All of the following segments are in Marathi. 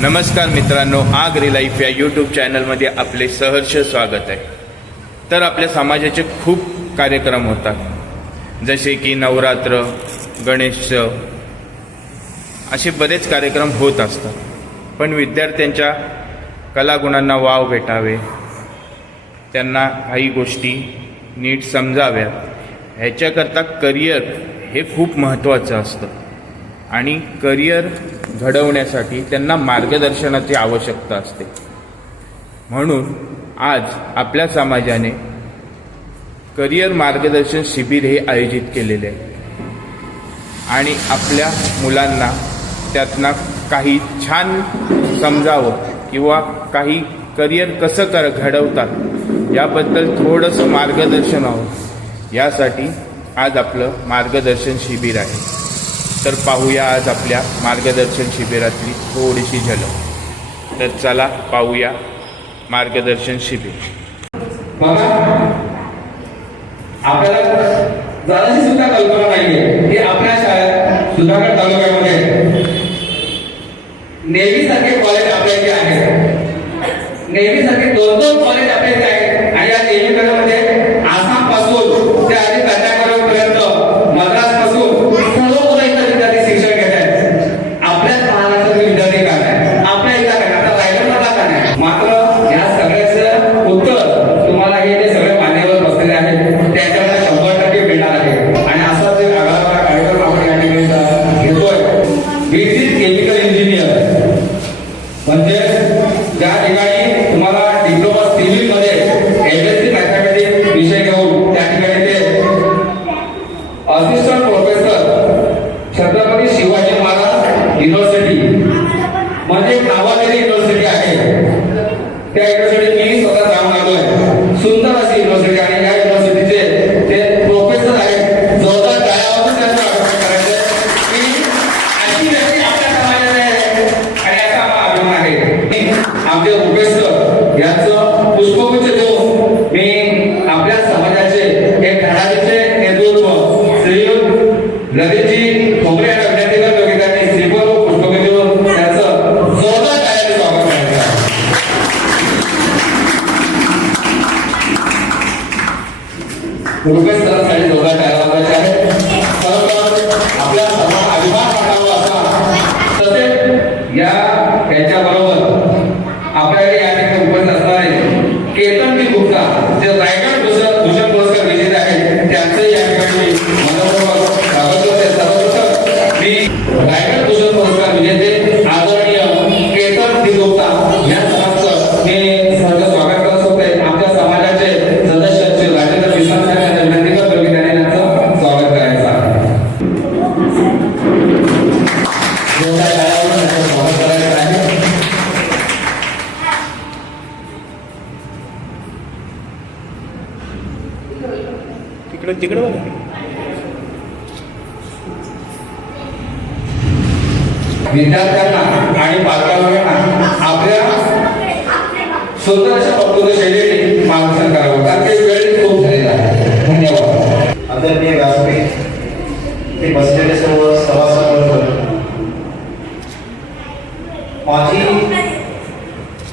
नमस्कार मित्रांनो आगरी लाईफ या यूट्यूब चॅनलमध्ये आपले सहर्ष स्वागत आहे. तर आपल्या समाजाचे खूप कार्यक्रम होतात. जसे की नवरात्र गणेशोत्सव असे बरेच कार्यक्रम होत असतात. पण विद्यार्थ्यांच्या कलागुणांना वाव भेटावे. त्यांना काही गोष्टी नीट समजाव्यात. ह्याच्याकरता करिअर हे खूप महत्त्वाचं असतं. आणि करिअर घडवण्यासाठी त्यांना मार्गदर्शनाची आवश्यकता असते. म्हणून आज आपल्या समाजाने करिअर मार्गदर्शन शिबिर हे आयोजित केलेले आहे. आणि आपल्या मुलांना त्यातना काही छान समजावं किंवा काही करिअर कसं कर घडवतात याबद्दल थोडंसं मार्गदर्शन हवं यासाठी आज आपलं मार्गदर्शन शिबिर आहे. तर पाहूया आज आपल्या मार्गदर्शन शिबिरातली थोडीशी झलक. तर चला पाहूया मार्गदर्शन शिबिर. आपल्याला सुद्धा कल्पना नाहीये. की आपल्या शाळेत तालुक्यामध्ये नेव्ही सारखे कॉलेज आपल्या इथे आहे नेव्ही सारखे दोन दोन कॉलेज आपल्या इथे आहेत. आणि या नेव्ही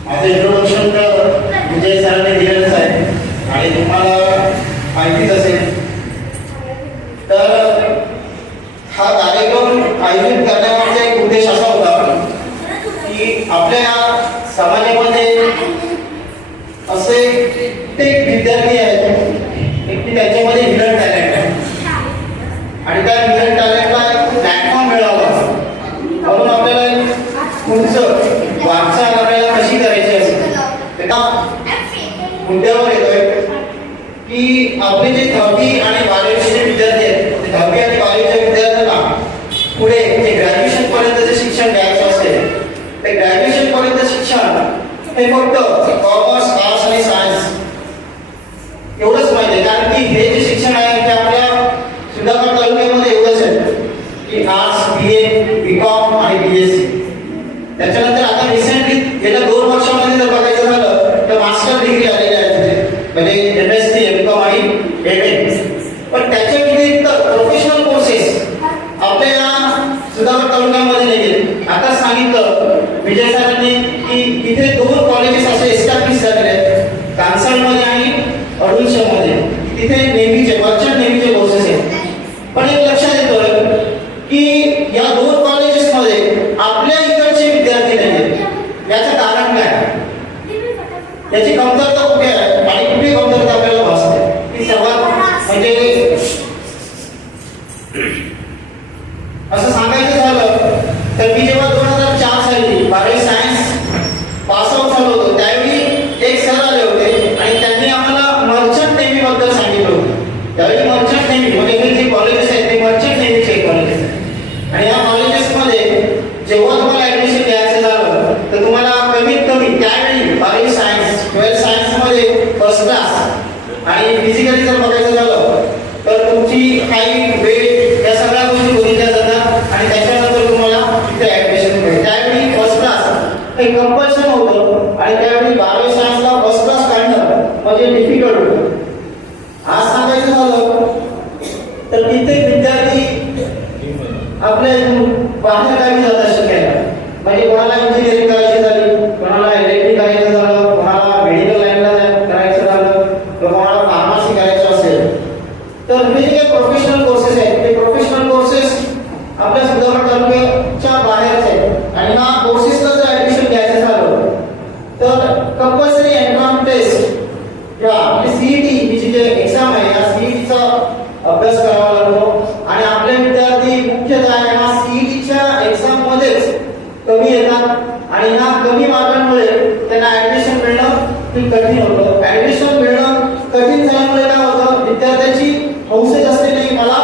माझं इंट्रोडक्शन तर विजय सरांनी दिलेलंच आहे. आणि तुम्हाला माहितीच असेल हे फक्त कॉमर्स आर्ट्स आणि सायन्स एवढंच माहिती आहे कारण की हे जे शिक्षण आहे कारण काय त्याची कमतरता कुठे आहे? हे कंपल्शन होतं. आणि त्यावेळी बारावी सायन्सला फर्स्ट क्लास काढणं म्हणजे डिफिकल्ट होतं. आज सांगायचं झालं तर कित्येक विद्यार्थी आपल्या बाहेर गावी जात शिकायला म्हणजे कोणाला इंजिनिअरिंग करायची झाली कोणाला इलेक्ट्रिक करायचं झालं कोणाला मेडिकल लाईनला करायचं झालं किंवा कोणाला फार्मसी करायचं असेल तर हे जे प्रोफेशनल कोर्सेस आहेत ते प्रोफेशनल कोर्सेस आपल्या सुधागड तालुक्याच्या बाहेरच आहेत आणि ह्या कोर्सेसला जर ऍडमिशन घ्यायचं झालं तर कंपल्सरी एंट्रन्स टेस्ट या आपली सीईटी ही जी जे एक्झाम आहे या सीईटीचा अभ्यास करावा लागतो आणि आपले विद्यार्थी मुख्यतः या सीईटीच्या एक्झाम मध्येच कमी येतात आणि ह्या कमी मार्कांमुळे त्यांना ऍडमिशन मिळणं हे कठीण होतं ऍडमिशन मिळणं कठीण झाल्यामुळे काय होतं विद्यार्थ्याची हौसच असते नाही मला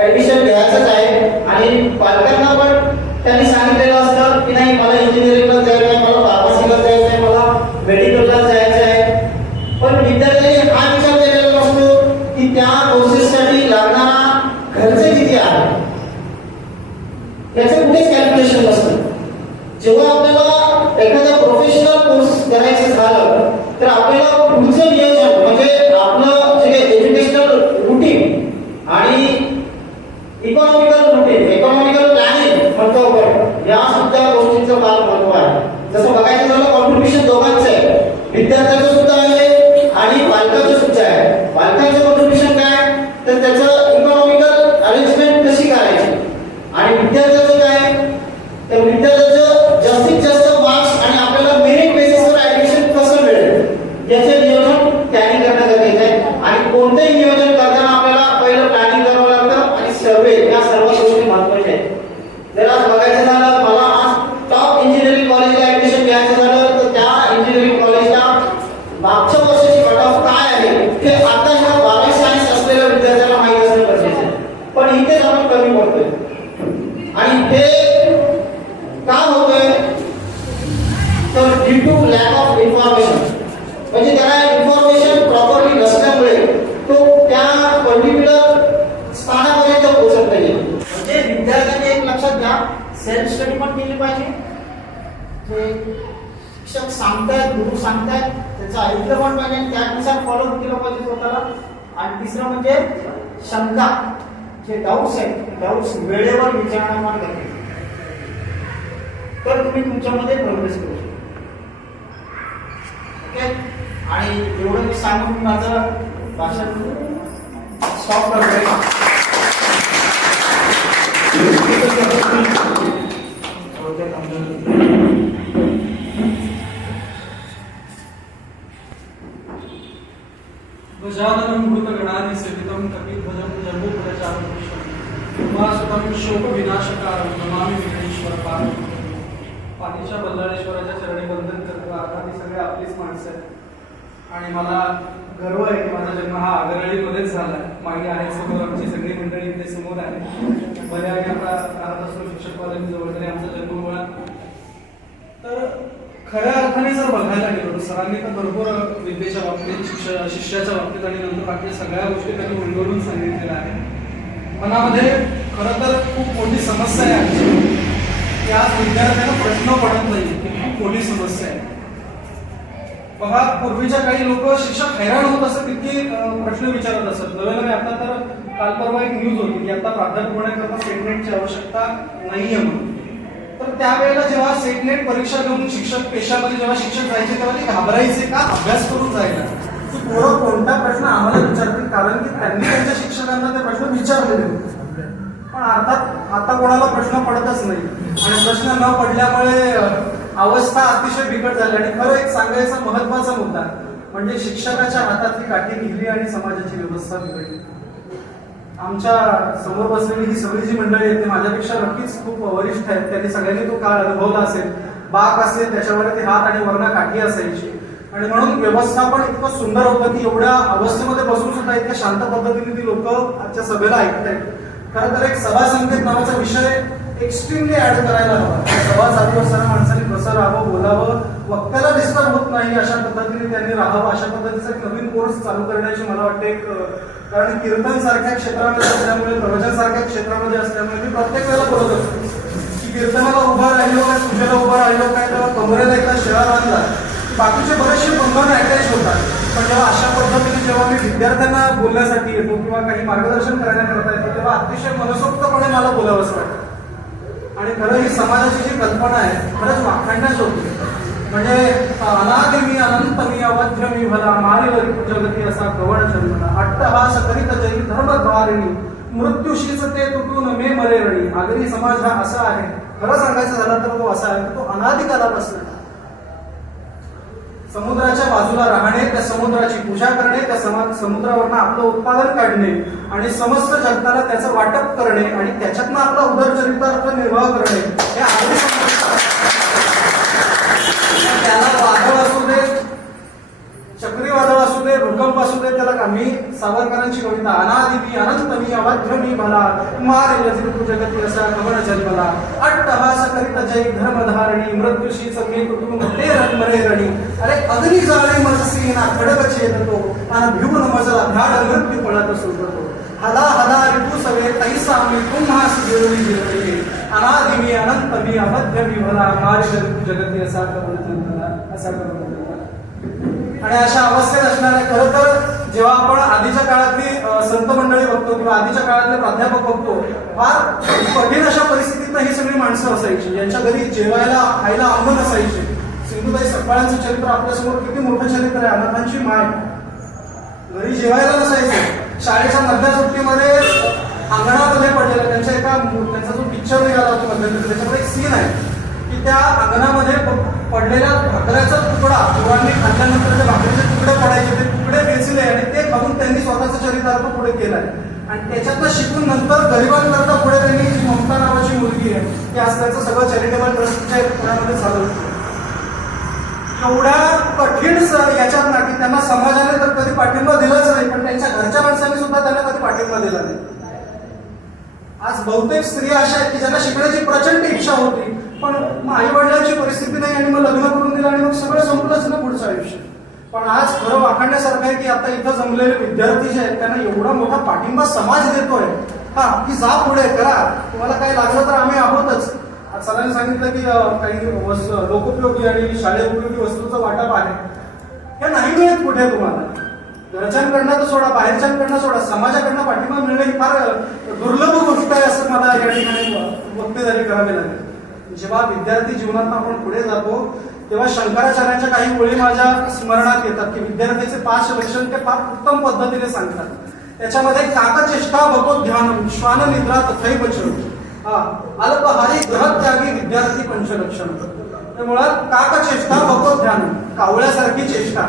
ऍडमिशन घ्यायचंच आहे आणि पालकांना पण त्यांनी सांगितलेलं असतं की नाही मला इंजिनिअरिंगला जायचं आहे मला फार्मसीला जायचं आहे मला मेडिकलला जायचं आहे पण विद्यार्थ्यांनी हा विचार केलेला नसतो की त्या कोर्सेससाठी लागणारा खर्च किती आहे याचं कुठेच कॅल्क्युलेशन नसतं जेव्हा आपल्याला एखादा प्रोफेशनल कोर्स करायचं झालं तर आपल्याला पुढचं नियोजन म्हणजे आपलं जे एज्युकेशनल रुटीन आणि इकॉनॉमिकल रुटीन इकॉनॉमिकल प्लॅनिंग म्हणतो आपण या सुद्धा गोष्टींचं फार महत्त्व आहे जसं बघायचं झालं कॉन्ट्रीब्युशन दोघांचं आहे. विद्यार्थ्याचं सुद्धा आहे आणि पालकाचं सुद्धा आहे पालकाचं कॉन्ट्रीब्युशन काय तर त्याचं इकॉनॉमिकल अरेंजमेंट कशी करायची आणि विद्यार्थ्याचं काय तर विद्यार्थ्याचं जास्तीत जास्त मार्क्स आणि आपल्याला मेरिट बेसिसवर ऍडमिशन कसं मिळेल याचे नियोजन प्लॅनिंग करणं गरजेचं आहे आणि कोणतेही नियोजन करताना आपल्याला पहिलं प्लॅनिंग करावं लागतं आणि सर्वे या सर्व गोष्टी महत्त्वाच्या आहेत जर आज बघायचं झालं मला आज टॉप इंजिनिअरिंग कॉलेजला ऍडमिशन घ्यायचं झालं तर त्या इंजिनिअरिंग कॉलेजला मागच्या वर्षाची कट ऑफ काय आहे हे आता ह्या बारावी सायन्स असलेल्या विद्यार्थ्याला माहीत असणं गरजेचं आहे पण इथेच आपण कमी पडतोय आणि ते का होतंय तर due to lack of information म्हणजे त्याला इन्फॉर्मेशन प्रॉपरली नसल्यामुळे तो त्या पर्टिक्युलर स्थानापर्यंत पोहोचत नाही. म्हणजे विद्यार्थ्यांनी एक लक्षात घ्या सेल्फ स्टडी पण केली पाहिजे. शिक्षक सांगतायत गुरु सांगतायत त्याचं ऐकलं पण पाहिजे आणि त्यानुसार फॉलो केलं पाहिजे स्वतःला. आणि तिसरं म्हणजे शंका जे डाऊट्स आहेत डाऊट्स वेळेवर विचारणं पण तर तुम्ही तुमच्यामध्ये प्रोग्रेस करू शकता. आणि एवढं मी सांगून माझं भाषण स्टॉप करतोय. गजाननं भूतगणानि सेवितं कपिध्वजं जम्बूफलचारुभूषणं उमासुतं शोकविनाशकारं नमामि विघ्नेश्वर पार्वती. पाठीच्या बल्लाळेश्वराच्या चरणी वंदन करतो आता सगळे आपलीच माणसं आहेत. आणि मला गर्व आहे की माझा जन्म हा आगरळीमध्येच झाला मागे आहे समोर आमची सगळी मंडळी इथे समोर आहे. बऱ्या आणि आता राहत असतो शिक्षक कॉलेज जवळ तरी आमचा जन्म मुळा तर खऱ्या अर्थाने जर बघायला गेलो तर सरांनी तर भरपूर विद्येच्या बाबतीत शिक्ष शिष्याच्या बाबतीत आणि नंतर बाकी सगळ्या गोष्टी त्यांनी उलगडून सांगितलेल्या आहेत. मनामध्ये खरं तर खूप मोठी समस्या आहे आमची. की आज विद्यार्थ्यांना प्रश्न पडत नाही ही खूप मोठी समस्या आहे. बघा पूर्वीच्या काही लोक शिक्षक हैराण होत असत तितके प्रश्न विचारत असत. नव्याने आता तर काल परवा एक न्यूज होती की आता प्राध्यापक होण्याकरता सेटनेटची आवश्यकता नाहीये म्हणून. तर त्यावेळेला जेव्हा सेटनेट परीक्षा घेऊन शिक्षक पेशामध्ये जेव्हा शिक्षक जायचे तेव्हा ते घाबरायचे का? अभ्यास करून जायला. की पोरं कोणता प्रश्न आम्हाला विचारतील? कारण की त्यांनी त्यांच्या शिक्षकांना ते प्रश्न विचारलेले होते. पण अर्थात आता कोणाला प्रश्न पडतच नाही. आणि प्रश्न न पडल्यामुळे अवस्था अतिशय बिकट झाली आणि खरं एक सांगायचा महत्त्वाचा मुद्दा म्हणजे शिक्षकाच्या हातातली काठी निघली आणि समाजाची व्यवस्था बिघडली. आमच्यासमोर बसलेली ही सगळी जी मंडळी आहेत ते माझ्यापेक्षा नक्कीच खूप वरिष्ठ आहेत. त्यांनी सगळ्यांनी तो काळ अनुभवला असेल. बाक असेल त्याच्यावरती हात आणि वर्ण काठी असायची. आणि म्हणून व्यवस्थापन इतकं सुंदर होतं की एवढ्या अवस्थेमध्ये बसून सुद्धा इतक्या शांत पद्धतीने ती लोक आजच्या सभेला ऐकतायत. खरं तर एक सभा संकेत नावाचा विषय एक्स्ट्रीमली ऍड करायला हवा. सभा चालू असताना माणसाने कसं राहावं बोलावं. वक्त्याला डिस्टर्ब होत नाही अशा पद्धतीने त्यांनी राहावं. अशा पद्धतीचा नवीन कोर्स चालू करण्याची मला वाटते एक कारण कीर्तन सारख्या क्षेत्रामध्ये असल्यामुळे प्रवचन सारख्या क्षेत्रामध्ये असल्यामुळे मी प्रत्येक वेळेला बोलत असतो की कीर्तनाला उभं राहिलो काय पूजेला उभा राहिलो काय तेव्हा कमरेला एकदा शेळा बांधला. बाकीचे बरेचसे बंधन अटॅच होतात. पण जेव्हा अशा पद्धतीने जेव्हा मी विद्यार्थ्यांना बोलण्यासाठी येतो किंवा काही मार्गदर्शन करण्याकरता येतो तेव्हा अतिशय मनसोक्तपणे मला बोलावंच वाटतं. आणि खरं ही समाजाची जी कल्पना आहे खरंच वाखाणण्याच होती म्हणजे अनादिमी मी अनंत मी अवध्य मी भला मारी जगती असा कवळ जन्मला अट्टहास करीत जई धर्मद्वारिणी मृत्यूशीच ते तुटून मे मरे रणी आगरी समाज हा असा आहे. खरं सांगायचं झालं तर तो असा आहे तो अनादिकालापासून आहे. समुद्राच्या बाजूला राहणे त्या समुद्राची पूजा करणे त्या समुद्रावरनं आपलं उत्पादन काढणे आणि समस्त जगताला त्याचं वाटप करणे आणि त्याच्यातनं आपला उदरचरितार्थ निर्वाह करणे हे आगरी त्याला वादळ असू दे चक्रीवादळ असू दे भूकंप असू दे त्याला आम्ही सावरकरांची कविता अनादि मी अनंत मी अवाध्य मी जगती असा कमळ जन्मला अट्टहास करीत जय धर्मधारणी मृत्यूशी मी कुटुंब ते मरे रणी. अरे अग्नी जाळे मजसी ना खडक छेदतो आणि भिवन मजला धाड मृत्यू पळत सुटतो हला हला ऋतू सगळे तैसा मी पुन्हा गिळवी गिळवी अनादि मी अनंत मी अबद्ध मी भला कार्य जगती असा करून असा करून आणि अशा अवस्थेत असणाऱ्या खरं तर जेव्हा आपण आधीच्या काळातली संत मंडळी बघतो किंवा आधीच्या काळातले प्राध्यापक बघतो फार कठीण अशा परिस्थितीत ही सगळी माणसं असायची. यांच्या घरी जेवायला खायला अन्न नसायची सिंधुताई सफाळ्यांचं चरित्र आपल्यासमोर किती मोठं चरित्र आहे? अनाथांची माय. घरी जेवायला नसायचं शाळेच्या मधल्या सुट्टीमध्ये अंगणामध्ये पडलेला त्यांच्या एका त्यांचा जो पिक्चर निघाला होता मध्यंतरी त्याच्यामध्ये एक सीन आहे. की त्या अंगणामध्ये पडलेल्या भाकऱ्याचा तुकडा पोरांनी खाल्ल्यानंतर त्या भाकरीचे तुकडे पडायचे ते तुकडे वेचले आणि ते बघून त्यांनी स्वतःचा चरितार्थ पुढे केलाय. आणि त्याच्यातनं शिकून नंतर गरिबांकरता पुढे त्यांनी ममता नावाची मुलगी आहे की आज त्यांचं सगळं चॅरिटेबल ट्रस्टच्या पुण्यामध्ये चालवते एवढ्या कठीण याच्यात ना की त्यांना समाजाने तर कधी पाठिंबा दिलाच नाही पण त्यांच्या घरच्या माणसांनी सुद्धा त्यांना कधी पाठिंबा दिला नाही. आज बहुतेक स्त्रिया अशा आहेत की ज्यांना शिकण्याची प्रचंड इच्छा होती पण आई वडिलांची परिस्थिती नाही आणि मग लग्न करून दिलं आणि मग सगळं संपलंच ना पुढचं आयुष्य. पण आज खरं वाखाणण्यासारखं आहे की आता इथं जमलेले विद्यार्थी जे आहेत त्यांना एवढा मोठा पाठिंबा समाज देतोय. हा की जा पुढे करा. तुम्हाला काही लागलं तर आम्ही आहोतच. सरांनी सांगितलं की काही लोकोपयोगी आणि शालेय उपयोगी वस्तूचं वाटप आहे हे नाही मिळत कुठे तुम्हाला. घरच्यांकडनं तर सोडा बाहेरच्यांकडनं सोडा समाजाकडनं पाठिंबा मिळणं ही फार दुर्लभ गोष्ट आहे असं मला या ठिकाणी वक्तेदारी करावी लागेल. जेव्हा विद्यार्थी जीवनात आपण पुढे जातो तेव्हा शंकराचार्यांच्या काही ओळी माझ्या स्मरणात येतात की विद्यार्थ्याचे पाच लक्षण ते फार उत्तम पद्धतीने सांगतात. त्याच्यामध्ये काकचेष्टा भगवत ध्यान श्वान निद्रा तथैव च. हा अल्पहारी ग्रहत्यागी विद्यार्थी पंचलक्षण तर मुळात काकचेष्टा भगवत ध्यान कावळ्यासारखी चेष्टा.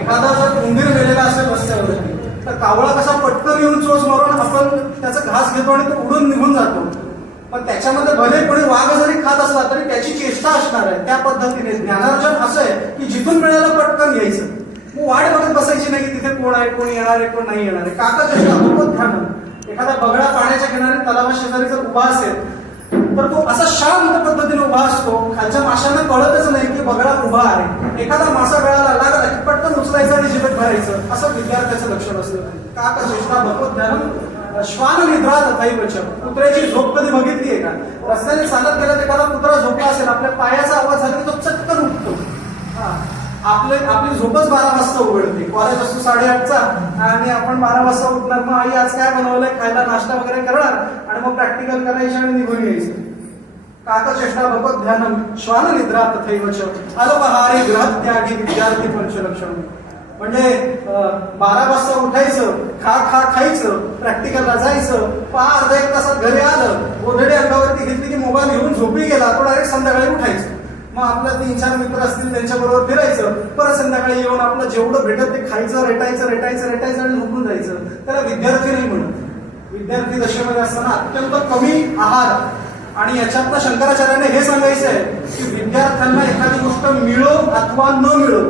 एखादा जर उंदीर गेलेला असेल रस्त्यावरती तर कावळा कसा पटकन येऊन चोच मारून आपण त्याचा घास घेतो आणि तो उडून निघून जातो. पण त्याच्यामध्ये भले कोणी वाघ जरी खात असला तरी त्याची चेष्टा असणार आहे. त्या पद्धतीने ज्ञानार्जन असं आहे की जिथून मिळायला पटकन घ्यायचं मग वाट बघत बसायची नाही की तिथे कोण आहे कोण येणार आहे कोण नाही येणार आहे. काका चेष्टा? भगवत ध्यान एखादा बगडा पाण्याच्या किनारी तलावा शेजारी जर उभा असेल तर तो असा शांत पद्धतीने उभा असतो. खालच्या माशांना कळतच नाही की बगडा उभा आहे. एखादा मासा गळाला लागला की पटकन उचलायचं आणि जिभेत भरायचं. असं विद्यार्थ्याचं लक्षण असलं का का चेष्टा भगवत ध्यान श्वान निद्रा काही बचत कुत्र्याची झोप कधी बघितली आहे का? रस्त्याने चालत गेला एखादा कुत्रा झोपला असेल आपल्या पायाचा आवाज झाला की तो चटकन उठतो. हा. आपले आपली झोपच बारा वाजता उघडते. कॉलेज असतो साडेआठचा. आणि आपण बारा वाजता उठणार. मग आई आज काय बनवलंय? खायला नाश्ता वगैरे करणार. आणि मग प्रॅक्टिकल करायचं आणि निघून यायचं. काकचेष्टा भगवत ध्यानम. श्वान निद्रा तथैव च अल्पहारी ग्रहत्यागी विद्यार्थी पंचलक्षण म्हणजे बारा वाजता उठायचं. खा खा खायचं. प्रॅक्टिकलला जायचं. पाच अर्धा एक तासात घरी आलं. गोधडी अंगावरती घेतली की मोबाईल घेऊन झोपी गेला. तो डायरेक्ट संध्याकाळी उठायचं. मग आपल्या तीन चार मित्र असतील त्यांच्या बरोबर फिरायचं परत संध्याकाळी येऊन आपलं जेवढं भेटत ते खायचं रेटायचं रेटायचं रेटायचं आणि झोपून जायचं. त्याला विद्यार्थी नाही म्हणत. विद्यार्थी दशेमध्ये असताना अत्यंत कमी आहार. आणि याच्यातनं शंकराचार्याने हे सांगायचं आहे की विद्यार्थ्यांना एखादी गोष्ट मिळो अथवा न मिळो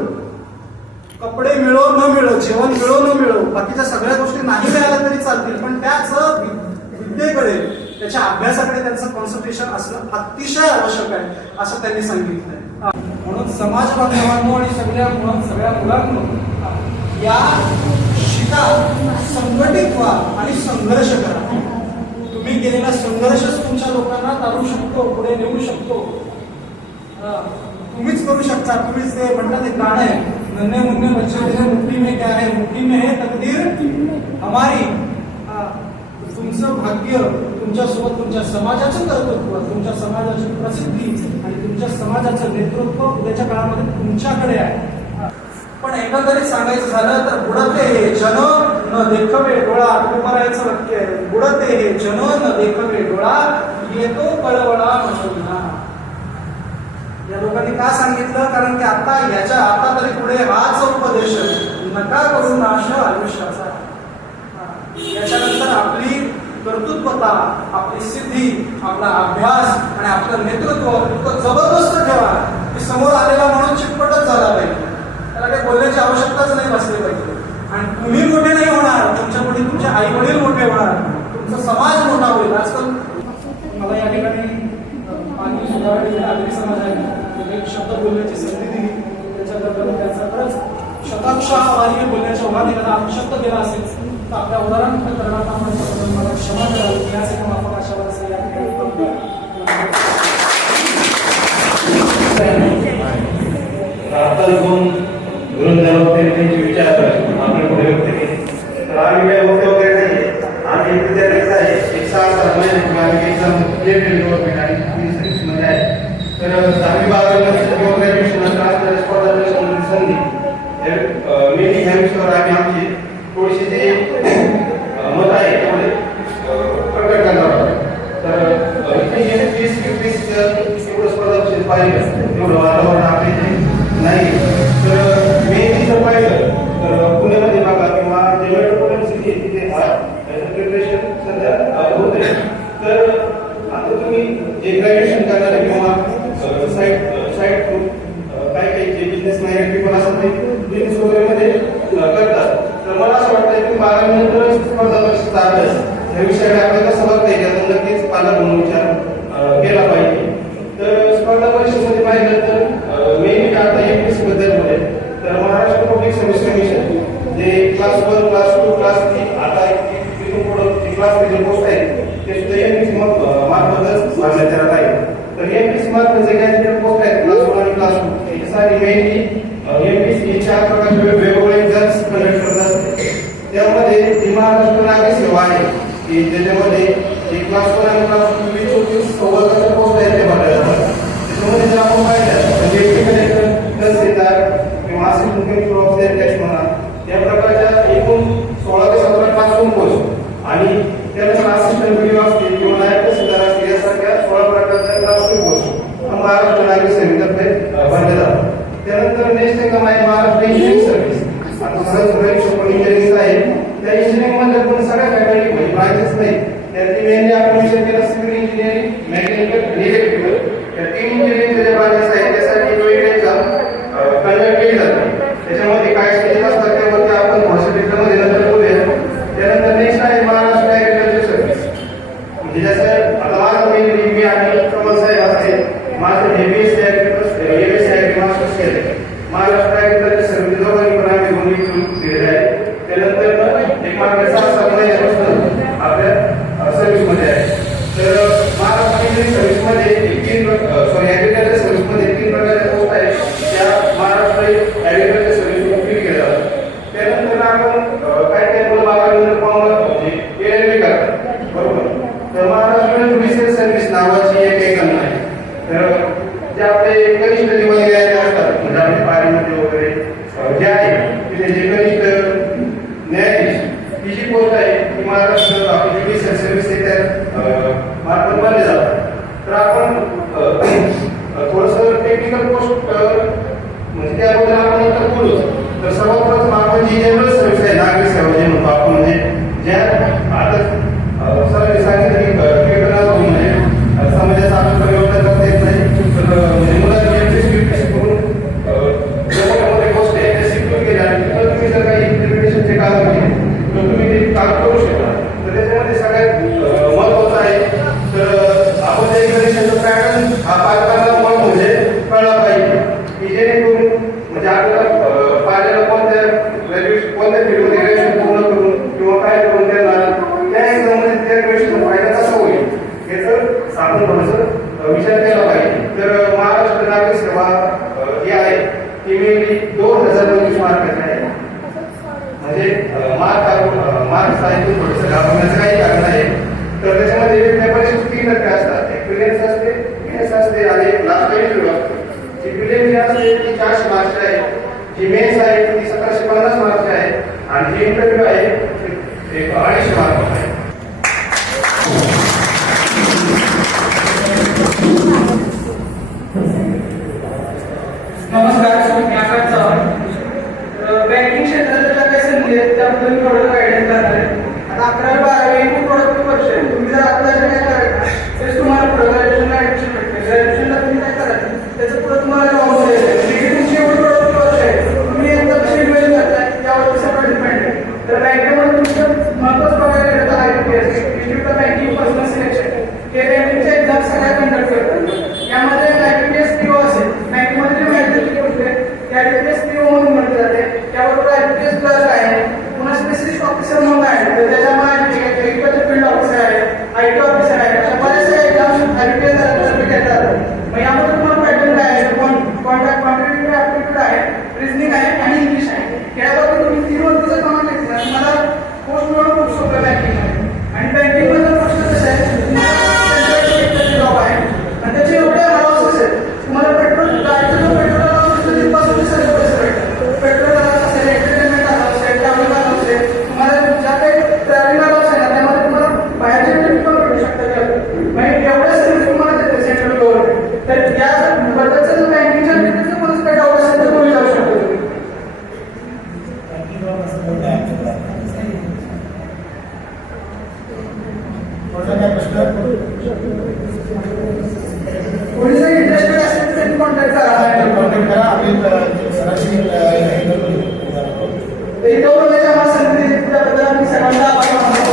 कपडे मिळो न मिळो जेवण मिळो न मिळो बाकीच्या सगळ्या गोष्टी नाही मिळाल्या तरी चालतील. पण त्याच विद्येकडे त्याच्या अभ्यासाकडे त्यांचं कॉन्सन्ट्रेशन असणं अतिशय आवश्यक आहे असं त्यांनी सांगितलंय. म्हणून समाज बांधवांनो आणि सगळ्या मुलां सगळ्या मुलांनो या शिका संघटित व्हा आणि संघर्ष करा. तुम्ही केलेला संघर्षच तुमच्या लोकांना तारू शकतो पुढे नेऊ शकतो. तुम्हीच करू शकता तुम्हीच ते म्हणतात ते गाणं आहे. नन्हे मुन्ने बच्चे तेरे में क्या है? मुट्ठी में है तकदीर हमारी. तुमचं भाग्य तुमच्यासोबत तुमच्या समाजाचं कर्तृत्व तुमच्या समाजाची प्रसिद्धी आणि तुमच्या समाजाचं नेतृत्व उद्याच्या काळामध्ये तुमच्याकडे आहे. हा. पण एकंदरीत सांगायचं झालं तर बुडते हे जन न देखवे डोळा. कुमारायचं वाक्य आहे बुडते हे जन न देखवे डोळा. येतो कळवळा म्हणून. या लोकांनी का सांगितलं? कारण की आता याच्या आता तरी पुढे हाच उपदेश नका करून नाश आयुष्याचा. हा. याच्यानंतर आपली कर्तृत्वता आपली सिद्धी आपला अभ्यास आणि आपलं नेतृत्व इतकं जबरदस्त ठेवा की समोर आलेला माणूस चिटपटच झाला पाहिजे. त्याला काही बोलण्याची आवश्यकताच नाही बसली पाहिजे. आणि तुम्ही मोठे नाही होणार तुमच्यापुढे तुमचे आई वडील मोठे होणार तुमचा समाज मोठा होईल. आजकाल मला या ठिकाणी मानवी सुधारणी नागरिक समाजाने एक शब्द बोलण्याची संधी दिली त्याच्याबद्दल त्यांचा खरंच शताक्षः वारी बोलण्याच्या उभारणी एखादा शब्द केला असेल. आपल्या उदाहरण करण्यात आपण मला क्षमा करावी याच एका माफक आशावाद असेल या ठिकाणी करतो. आता दोन धुरंधर वगैरे त्यांचे विचार आपल्या पुढे व्यक्त केले तर आम्ही काही वक्ते वगैरे नाही आम्ही एक विद्यार्थीच आहे एक सहा सात महिने किंवा आम्ही एक्झाम गव्हर्नमेंट आणि पोलीस सर्व्हिसमध्ये आहे तर दहावी बारावी नंतर किंवा ग्रॅज्युएशन नंतर असणाऱ्या स्पर्धा परीक्षांमध्ये संधी तर अं, मी ह्या विषयावर आम्ही आमची थोडीशी जे अं, मत आहे तेवढे अं, प्रकट करणार आहोत तर अं, इथे जे वीस वीस एवढं स्पर्धा परीक्षेत पाहिलं. एवढं वातावरण आपले नाही. तर मी तिथं पाहिलं. तर पुण्यामध्ये बघा किंवा जे सिटी तिथे. प्रिपरेशन सध्या होते तर आता तुम्ही जे ग्रॅज्युएशन करणार किंवा साईड साईड टू काही काही जे बिझनेस माइंडेड पीपल असतात ते बिझनेस वगैरे मध्ये करतात. तर मला असं वाटतं की बारावी नंतर स्पर्धा परीक्षेचा अभ्यास या विषयाकडे आपल्याला कसं नाही येईल नक्कीच पालक म्हणून विचार अं, केला पाहिजे तर स्पर्धा परीक्षेमध्ये पाहिलं तर मेन आता एमपीसी बद्दल बोले तर महाराष्ट्र पब्लिक सर्व्हिस कमिशन जे class one class two class three आता तिथून पुढं जे क्लास थ्री पोस्ट आहेत ते सुद्धा एमपीसी मार्फतच मारण्यात येणार आहे तर एमपीसी मार्फत जे काही तिथे पोस्ट आहेत क्लास वन आणि क्लास टू त्याच्यासाठी मेनली एमपीसी चार प्रकारचे वेग- वेगवेगळे एक्झाम्स कंडक्ट करत असते त्यामध्ये जी महाराष्ट्र नागरिक सेवा आहे की ज्याच्यामध्ये जे क्लास वन आणि क्लास टू वीस चोवीस संवर्गाचे पोस्ट आहेत ते भरले जातात त्याच्यामध्ये जर आपण पाहिलं तर डेप्टी कलेक्टर तहसीलदार किंवा असिस्टंट अध्यक्ष म्हणा या प्रकारच्या एकूण सोळा ते सतरा पाच वन पोस्ट आणि त्यानंतर असिस्टंट व्हिडिओ असतील किंवा नायब तहसीलदार असतील यासारख्या सोळा प्रकारच्या क्लास टू महाराष्ट्र नागरिक सेवेतर्फे भरले जातात त्यानंतर नेक्स्ट एक आहे महाराष्ट्र इंजिनिअरिंग सर्व्हिस आता सरळ सरळ इंजिनिअरिंग आहे. त्या इंजिनिअरिंगमध्ये पण सगळ्या फॅकल्टी म्हणजे ब्रांचेस नाही त्यातली मेनली आपण विषय केला सिव्हिल इंजिनिअरिंग मेकॅनिकल आणि इलेक्ट्रिकल त्या तीन इंजिनिअरिंगच्या ज्या ब्रांचेस आहेत त्यासाठी वेगवेगळे एक्झाम कंडक्ट केली जाते त्याच्यामध्ये काय स्टेज असतात त्यावरती आपण थोडंसं डिटेलमध्ये नंतर बोलूया त्यानंतर नेक्स्ट आहे महाराष्ट्र ऍग्रिकल्चर सर्व्हिस म्हणजे जसं आता माझं मेनली मी आणि कमल साहेब असते माझं हे B S C agriculture M S C agri masters केले महाराष्ट्र ऍग्रिकल्चर सर्व्हिस दोघांनी पण आम्ही दोन्ही इथून दिलेले आहे त्यानंतर एक मार्ग सहा सात महिन्यापासून आपल्या सर्व्हिसमध्ये आहे तर महाराष्ट्र इंजिनिअरिंग सर्व्हिसमध्ये एक तीन सॉरी ऍग्रिकल्चर सर्व्हिसमध्ये तीन प्रकारच्या पोस्ट आहेत त्या महाराष्ट्र ऍग्रिकल्चर सर्व्हिस फिल केल्या जातात त्यानंतर आपण अ, काय काय मुलं बाबांनंतर फॉर्म म्हणजे एल करतात बरोबर तर महाराष्ट्र रिसेल सर्व्हिस नावाची एक एकन आहे तर जे आपले कनिष्ठ जीवन न्यायालय असतात म्हणजे आपले पारीमध्ये वगैरे अ, जे आहे तिथे जे कनिष्ठ न्यायाधीश ही जी पोस्ट आहे ती महाराष्ट्र आपली ज्युडिशियल सर्व्हिस आहे त्या अ, मार्फत मानले जातात तर आपण थोडस टेक्निकल पोस्ट म्हणजे त्याबद्दल आपण नंतर बोलू तर सर्वात प्रथम आपण जी जनरल सर्व्हिस आहे नागरिक सेवा जे म्हणतो आपण म्हणजे ज्या आता सर सांगितलं की क्रिकेटला म्हणजे अ, समाजाचं आपण परिवर्तन करता येत नाही तर अ, म्हणजे मुलांनी एमपीएससी करून मोठ्या गोष्ट आहे त्या शिकून गेल्या आणि तिथं तुम्ही जर काही इम्प्लिमेंटेशनचे काम केले तर तुम्ही ते काम करू शकता तर त्याच्यामध्ये सगळ्यात अ, महत्त्वाचं आहे तर अ, आपण जे इम्प्लिमेंटेशनचा पॅटर्न हा पालकांना मुळात म्हणजे कळला पाहिजे की की जेणेकरून म्हणजे आपल्याला अं, पाहिलेलं कोणत्या ग्रॅज्युएशन कोणत्या फील्डमध्ये ग्रॅज्युएशन पूर्ण करून किंवा काय करून त्यांना त्या एक्झाममध्ये त्या ग्रॅज्युएशन फायदा कसा होईल याचं आपण थोडंसं अं, विचार केला पाहिजे तर अं, महाराष्ट्र नागरिक सेवा अं, जी आहे ती मेनली दोन हजार पंचवीस मार्काची आहे म्हणजे मार्क मार्क साहित्य थोडंसं घालवण्याचं काही कारण आहे तर त्याच्यामध्ये पेपरचे तीन टप्पे असतात. एक प्रिलिम्स असते मेन्स असते आणि लास्ट इंटरव्ह्यू असतो. जी प्रिलिम्स असते ती चारशे मार्क्सची आहे. जी मेन्स आहे ती सतराशे पन्नास मार्क्सची आहे. आणि जी इंटरव्ह्यू आहे ती एक अडीचशे मार्क आहे. नमस्कार मी आकाश चव्हाण बँकिंग क्षेत्राच्या ज्या काही संधी आहेत त्याबद्दल मी थोडं गायडन्स करणार आहे आता अकरावी बारावी आहे. तुम्ही जर आता जे काय करायचं तेच तुम्हाला पुढे ग्रॅज्युएशनला ऍडमिशन भेटते. ग्रॅज्युएशनला तुम्ही काय करायचं त्याचं पुढे तुम्हाला जॉब मिळेल. डिग्री तुमची एवढी आहे. तुम्ही एकदा कशी इन्व्हेस्ट करताय त्यावर सगळं डिपेंड आहे. तर बँकेमध्ये तुमचं महत्वाचं बघायला गेलं तर I P S institute of banking personnel selection हे बँकिंगच्या एक्झाम सगळ्या कंडक्ट करतात यामध्ये आय पी एस पीओ असेल बँकेमध्ये जे मॅनेजर होते ते आय पी एस पीओ म्हणून म्हटलं जाते त्याबरोबर आय पी एस प्लस आहे पुन्हा स्पेसिफिक ऑफिसर म्हणून आहे तर त्याच्यामुळे एग्रीकल्चर फील्ड ऑफिसर आहे आय टी ऑफिसर आहे अशा बऱ्याचशा एक्झाम आय पी एस घेतात मग यामध्ये तुम्हाला पॅटर्न काय आहे कॉन्टॅक्ट क्वांटिटेटिव्ह ऍप्टिट्यूड आहे रिझनिंग आहे आणि इंग्लिश आहे याबरोबर तुम्ही तीन वर्षाचं काम घेतलं तुम्हाला पोस्ट मिळवणं खूप सोपं बँकिंग आणि बँकिंगमध्ये प्रश्न कसा आहे जॉब आहे आणि त्याचे एवढे अलाउन्सेस आहेत तुम्हाला पेट्रोल गाडीचं जो पेट्रोल अलाउन्स असतो तिथपासून सगळे पैसे भेटतात पेट्रोल असेल एंटरटेनमेंट अलाउन्स आहे ट्रॅव्हलिंग अलाउन्स आहे तुम्हाला ज्या काही ट्रॅव्हलिंग अलाउन्स आहे ना त्यामध्ये तुम्हाला बाहेरचे ट्रिप पण भेटू शकतात म्हणजे एवढ्या सर्व्हिस तुम्हाला देते सेंट्रल गव्हर्नमेंट तर या बद्दलचं जर बँकिंगच्या रिलेटेड कोणतं काही डाऊट असेल तर तुम्ही जाऊ शकता तुम्ही कोणी जर इंटरेस्टेड असेल तर त्यांनी कॉन्टॅक्ट करा इथं बोलण्याच्या मला संधी दिली त्याबद्दल आम्ही सगळ्यांना आभार मानतो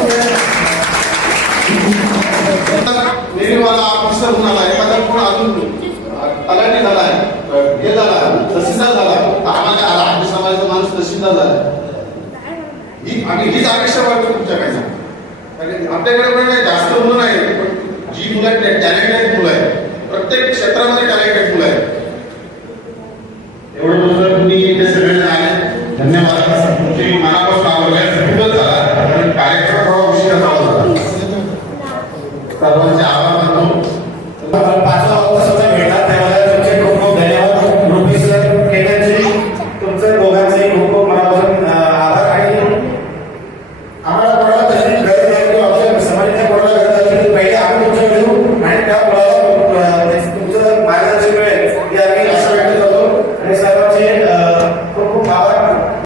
नेहमीवाला ऑफिसर म्हणून आला एखादा कोण अजून तलाठी झालाय हे झाला तहसीलदार झाला आम्हाला आला आपल्या समाजाचा माणूस तहसीलदार झाला ही आणि हीच अपेक्षा वाटते तुमच्याकडे कारण म्हणजे आपल्याकडे पण काही जास्त मुलं नाही पण जी मुलं टॅलेंटेड मुलं आहेत. प्रत्येक क्षेत्रामध्ये टॅलेंटेड मुलं आहेत. एवढं बोलून तुम्ही इथे सगळे आले. धन्यवाद.